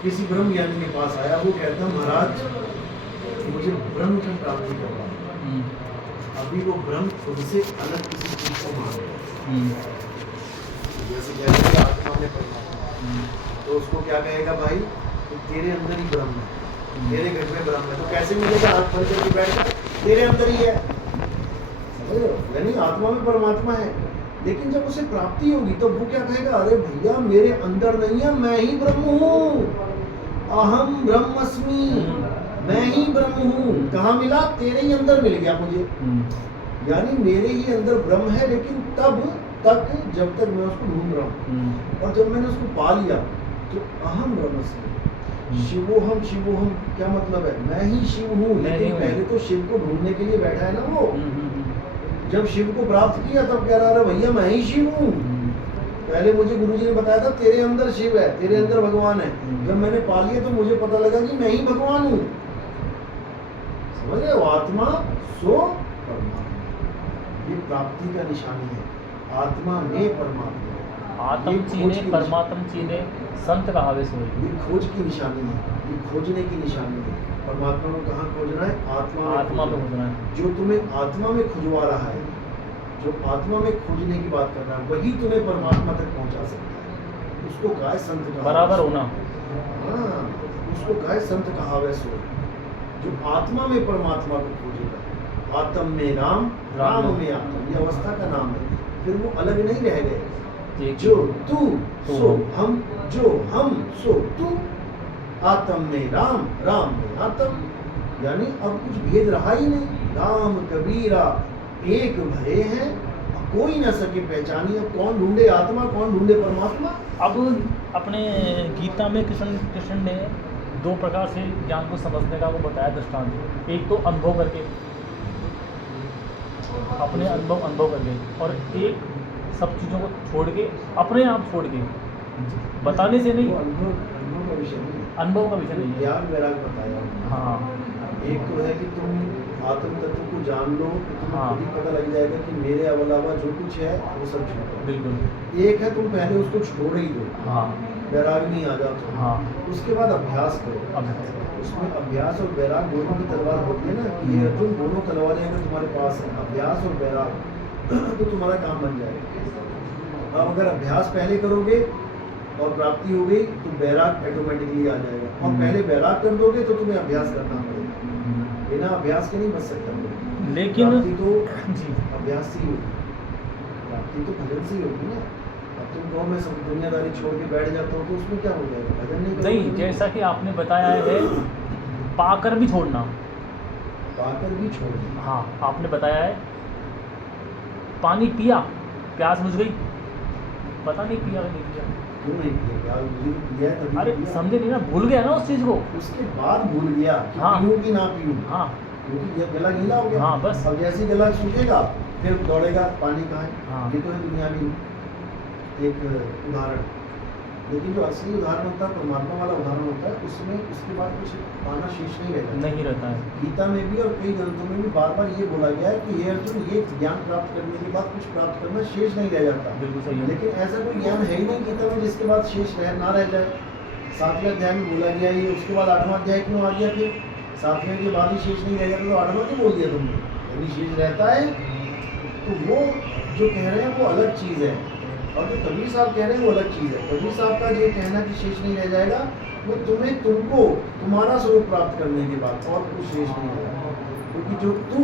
किसी ब्रह्म ज्ञानी के पास आया, वो कहता महाराज मुझे ब्रह्म की प्राप्ति करवा। अभी वो ब्रह्म खुद से अलग किसी चीज को मान रहा है, जैसे कहते हैं आत्मा में परमात्मा, तो उसको क्या कहेगा भाई कि तेरे अंदर ही ब्रह्म है, तेरे घर में ब्रह्म है। तो कैसे मिलेगा? आँख बंद करके बैठ, तेरे अंदर ही है, समझ रहे हो? यानी आत्मा में परमात्मा है। लेकिन जब उसे प्राप्ति होगी तो वो क्या कहेगा? अरे भैया मेरे अंदर नहीं है, मैं ही ब्रह्म हूँ, अहम ब्रह्मस्मि, मैं ही ब्रह्म हूँ। कहाँ मिला? तेरे ही अंदर मिल गया मुझे, यानी मेरे ही अंदर ब्रह्म है। लेकिन तब तक जब तक मैं उसको ढूंढ रहा हूँ, और जब मैंने उसको पा लिया तो अहम ब्रह्मस्मि, शिवोहम। शिवोहम क्या मतलब है? मैं ही शिव हूँ। लेकिन पहले तो शिव को ढूंढने के लिए बैठा है ना वो। जब शिव को प्राप्त किया तब कह रहा है भैया मैं ही शिव हूँ। पहले मुझे गुरुजी ने बताया था तेरे अंदर शिव है, तेरे अंदर भगवान है। जब मैंने पा लिया तो मुझे पता लगा कि मैं ही भगवान हूँ। समझ रहे हो? आत्मा सो परमात्मा, ये प्राप्ति का निशानी है। आत्मा में परमात्मा, आत्म चीने परमात्म चीने संत कहावे सोई, ये खोज की निशानी है, ये खोजने की निशानी है। परमात्मा को कहाँ खोजना है? आत्मा में खोजना है। जो तुम्हें आत्मा में खुजवा रहा है, जो आत्मा में खोजने की बात कर रहा है, वही तुम्हें परमात्मा तक पहुंचा सकता है। उसको गाय संत कहा बराबर होना। हाँ, उसको गाय संत कहावे सो, जो आत्मा में परमात्मा को खोजेगा। आत्म में राम, राम में आत्म, ये अवस्था का नाम है। फिर वो अलग नहीं रह गए। जो तू सो हम, जो हम सो तू, आत्म में राम, राम में आत्म, यानी अब कुछ भेद रहा ही नहीं। राम कबीरा एक भये हैं, कोई न सके पहचानी। अब कौन ढूंढे आत्मा, कौन ढूंढे परमात्मा? अब अपने गीता में कृष्ण ने दो प्रकार से ज्ञान को समझने का वो बताया दृष्टांत। एक तो अनुभव करके, अपने अनुभव करके, और एक सब चीज़ों को छोड़ के, अपने आप छोड़ के, बताने से नहीं। अनुभव का विषय नहीं, अनुभव का विषय नहीं है, ज्ञान वैराग बताया। हाँ, एक तो है कि तुम आत्म तत्व को जान लो, तुम्हें हाँ, खुद ही पता लग जाएगा कि मेरे अलावा जो कुछ है वो सब झूठ है। बिल्कुल। एक है तुम पहले उसको छोड़ ही दो, हाँ, वैराग नहीं आ जाओ तो। हाँ, उसके बाद अभ्यास करो। उसमें अभ्यास और वैराग दोनों की तलवार होती है ना, कि ये अर्जुन दोनों तलवारें अगर तुम्हारे पास है, अभ्यास और वैराग, तो तुम्हारा काम बन जाएगा। अब अगर अभ्यास पहले करोगे और प्राप्ति हो गई तो वैराग ऑटोमेटिकली आ जाएगा। और पहले वैराग कर दोगे तो तुम्हें अभ्यास करना पड़ेगा, बिना अभ्यास के नहीं बच सकता। लेकिन प्राप्ति तो जी, अभ्यास से ही होगी, प्राप्ति तो भजन से ही होगी ना। अब तुम कहो मैं सब दुनियादारी छोड़ के बैठ जाता हूँ तो उसमें क्या हो जाएगा? भजन नहीं करोगे नहीं, तो जैसा कि आपने बताया है पाकर भी छोड़ना। पाकर भी छोड़ देना। हाँ, आपने बताया है पानी पिया, प्यास बुझ गई, पता नहीं पिया नहीं पिया। क्यों नहीं पिया? प्यास मुझे तो पिया है, तभी अरे पिया। समझे नहीं ना, भूल गया ना उस चीज़ को। उसके बाद भूल गया कि हाँ, पीऊँ कि ना पीऊँ, हाँ, क्योंकि ये गला गीला हो गया। हाँ, बस। अब जैसे ही गला सूखेगा फिर दौड़ेगा पानी कहाँ है। हाँ। ये तो है दुनियावी एक उदाहरण। लेकिन जो असली उदाहरण होता है, परमात्मा वाला उदाहरण होता है, उसमें उसके बाद कुछ पाना शेष नहीं रहता। नहीं रहता है। गीता में भी और कई ग्रंथों में भी बार बार ये बोला गया है कि हे अर्जुन, ये ज्ञान प्राप्त करने के बाद कुछ प्राप्त करना शेष नहीं रह जाता। बिल्कुल सही है। लेकिन ऐसा कोई ज्ञान है ही नहीं गीता में जिसके बाद शेष ना रह जाए। 7वें अध्याय में बोला गया ये, उसके बाद 8वां अध्याय क्यों आ गया? फिर 7वें के बाद ही शेष नहीं रह जाता तो 8वां क्यों बोल दिया तुमने? यदि शेष रहता है तो वो जो कह रहे हैं वो अलग चीज़ है, और जो कबीर साहब कह रहे हैं वो अलग चीज़ है। कबीर साहब का ये कहना कि शेष नहीं रह जाएगा, वो तुमको तुम्हारा स्वरूप प्राप्त करने के बाद और कुछ शेष नहीं होगा, क्योंकि जो तू